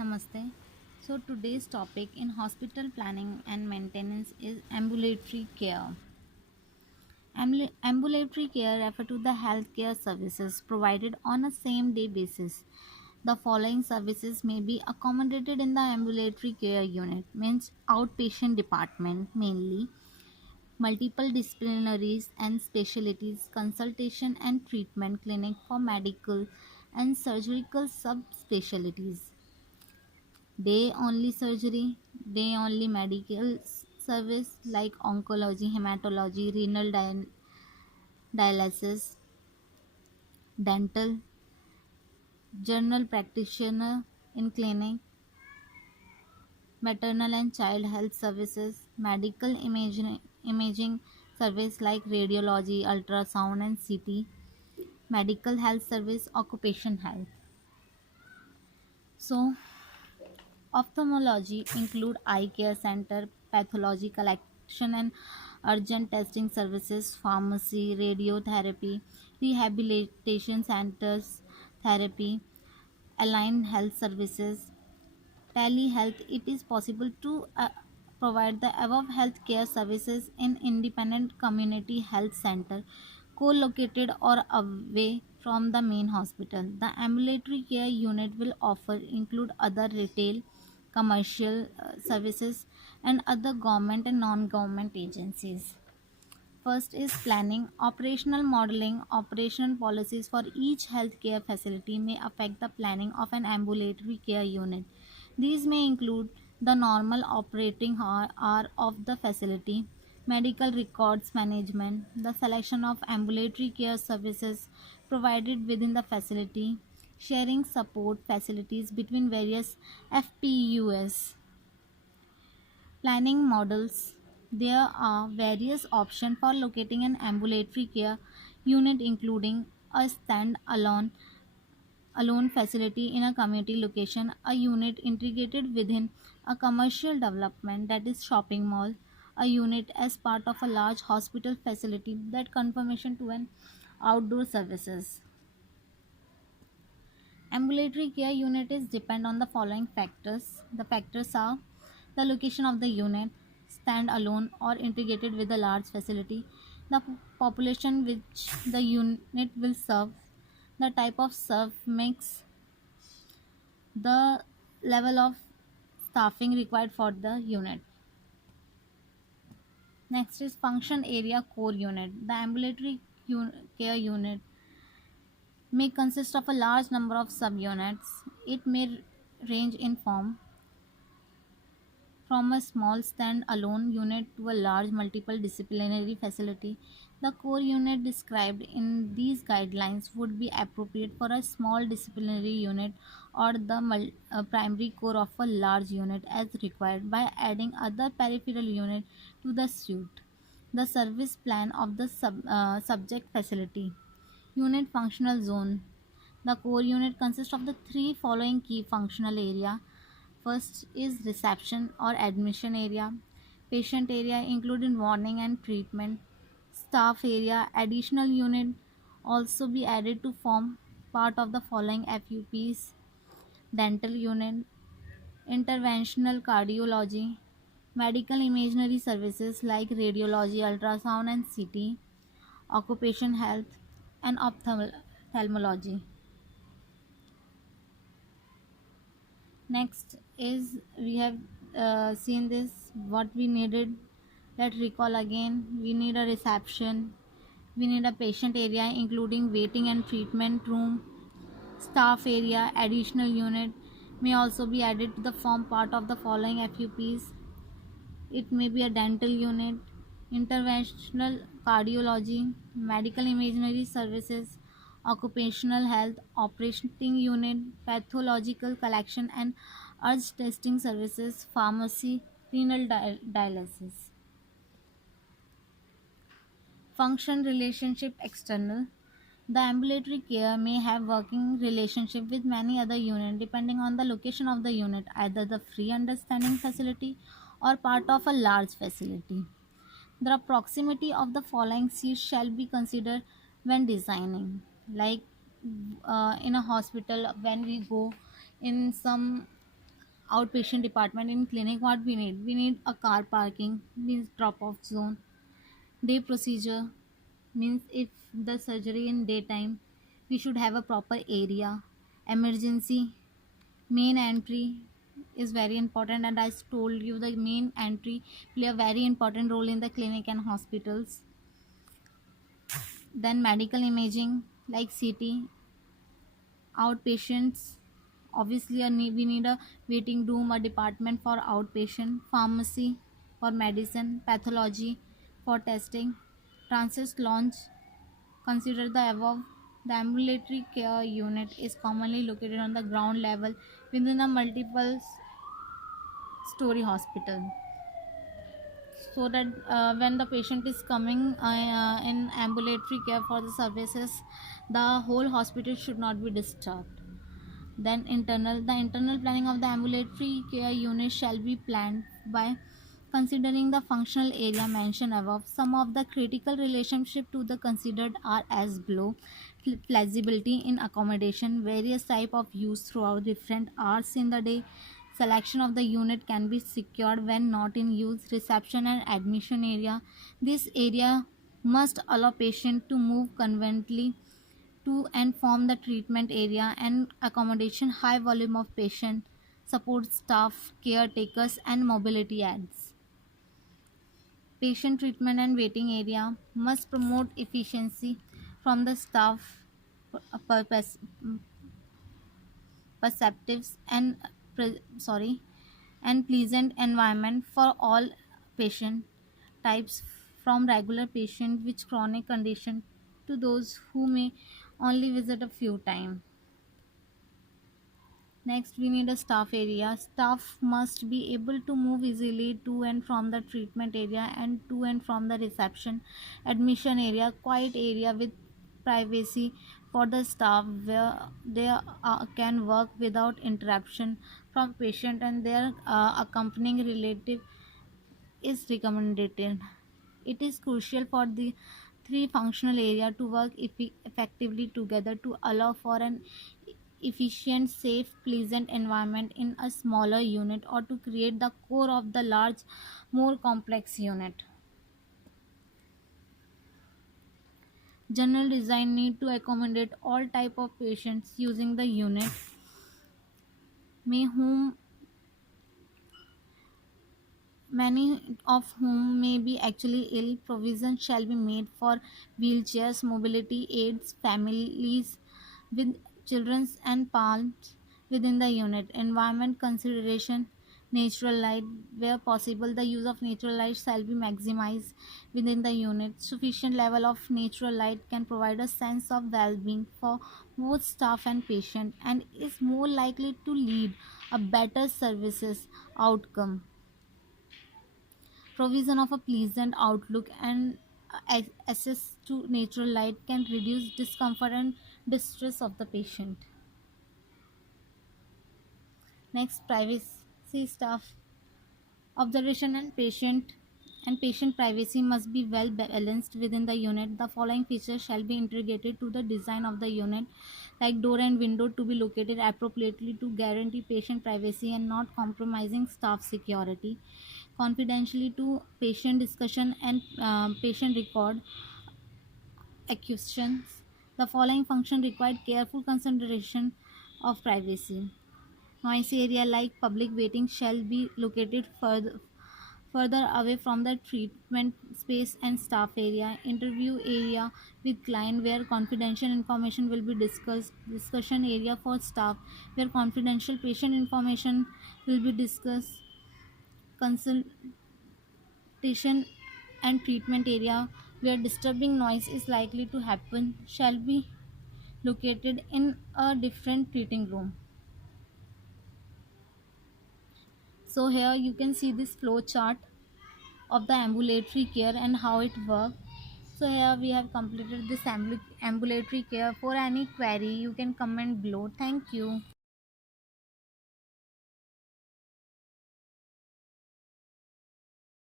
Namaste. So today's topic in hospital planning and maintenance is ambulatory care. Ambulatory care refer to the healthcare services provided on a same day basis. The following services may be accommodated in the ambulatory care unit means outpatient department mainly multiple disciplinaries and specialties consultation and treatment clinic for medical and surgical subspecialties day only surgery, day only medical service like oncology, hematology, renal dialysis, dental, general practitioner in clinic, maternal and child health services, medical imaging service like radiology, ultrasound and CT, medical health service, occupation health. So ophthalmology include eye care center, pathology collection and urgent testing services, pharmacy, radiotherapy, rehabilitation centers, therapy, aligned health services, telehealth. It is possible to provide the above health care services in independent community health center co-located or away from the main hospital. The ambulatory care unit will offer include other retail, commercial services and other government and non-government agencies. First is planning. Operational modeling. Operational policies for each healthcare facility may affect the planning of an ambulatory care unit. These may include the normal operating hour of the facility, medical records management, the selection of ambulatory care services provided within the facility, sharing support facilities between various FPUS. Planning models. There are various options for locating an ambulatory care unit including a stand alone facility in a community location, a unit integrated within a commercial development that is shopping mall, a unit as part of a large hospital facility that conformation to an outdoor services. Ambulatory care units depend on the following factors. The factors are the location of the unit, stand alone or integrated with a large facility, the population which the unit will serve, the type of serve mix, the level of staffing required for the unit. Next is function area core unit. The ambulatory care unit may consist of a large number of subunits. It may range in form from a small stand-alone unit to a large multiple disciplinary facility. The core unit described in these guidelines would be appropriate for a small disciplinary unit or the primary core of a large unit as required by adding other peripheral unit to the suite. The service plan of the subject facility. Unit functional zone. The core unit consists of the three following key functional area. First is reception or admission area, patient area including warning and treatment, staff area, additional unit also be added to form part of the following FUPs, dental unit, interventional cardiology, medical imagery services like radiology, ultrasound and CT, occupation health and ophthalmology. Next is we have seen this what we needed. Let's recall again. We need a reception. We need a patient area including waiting and treatment room, staff area, additional unit may also be added to the form part of the following FUPs. It may be a dental unit, interventional cardiology, medical imagery services, occupational health, operating unit, pathological collection and urge testing services, pharmacy, renal dialysis. Function relationship external. The ambulatory care may have working relationship with many other units depending on the location of the unit, either the free understanding facility or part of a large facility. The proximity of the following seats shall be considered when designing, like in a hospital when we go in some outpatient department in clinic, what we need a car parking, means drop off zone. Day procedure means if the surgery in daytime, we should have a proper area. Emergency, main entry is very important, and I told you the main entry play a very important role in the clinic and hospitals. Then medical imaging like CT, outpatients, obviously we need a waiting room, a department for outpatient, pharmacy for medicine, pathology for testing, transit launch. Consider the above. The ambulatory care unit is commonly located on the ground level within a multiple story hospital, so that when the patient is coming in ambulatory care for the services, the whole hospital should not be disturbed. Then the internal planning of the ambulatory care unit shall be planned by considering the functional area mentioned above. Some of the critical relationship to the considered are as below: flexibility in accommodation, various type of use throughout different hours in the day, selection of the unit can be secured when not in use, reception and admission area. This area must allow patient to move conveniently to and from the treatment area and accommodation high volume of patient, support staff, caretakers and mobility aids. Patient treatment and waiting area must promote efficiency from the staff purpose, perceptives and and pleasant environment for all patient types, from regular patient with chronic condition to those who may only visit a few times. Next, we need a staff area. Staff must be able to move easily to and from the treatment area and to and from the reception, admission area, quiet area with privacy for the staff where they can work without interruption from patient and their accompanying relative is recommended. It is crucial for the three functional area to work effectively together to allow for an efficient, safe, pleasant environment in a smaller unit or to create the core of the large, more complex unit. General design need to accommodate all type of patients using the unit, may whom many of whom may be actually ill. Provision shall be made for wheelchairs, mobility aids, families with children and parents within the unit. Environment consideration, natural light, where possible the use of natural light shall be maximized within the unit. Sufficient level of natural light can provide a sense of well-being for both staff and patient and is more likely to lead a better services outcome. Provision of a pleasant outlook and access to natural light can reduce discomfort and distress of the patient. Next, privacy staff. Observation and patient privacy must be well balanced within the unit. The following features shall be integrated to the design of the unit, like door and window to be located appropriately to guarantee patient privacy and not compromising staff security. Confidentially to patient discussion and patient record acquisitions. The following function required careful consideration of privacy. Noisy area like public waiting shall be located further away from the treatment space and staff area. Interview area with client where confidential information will be discussed. Discussion area for staff where confidential patient information will be discussed. Consultation and treatment area where disturbing noise is likely to happen shall be located in a different treating room. So here you can see this flow chart of the ambulatory care and how it works. So here we have completed this ambulatory care. For any query you can comment below. Thank you.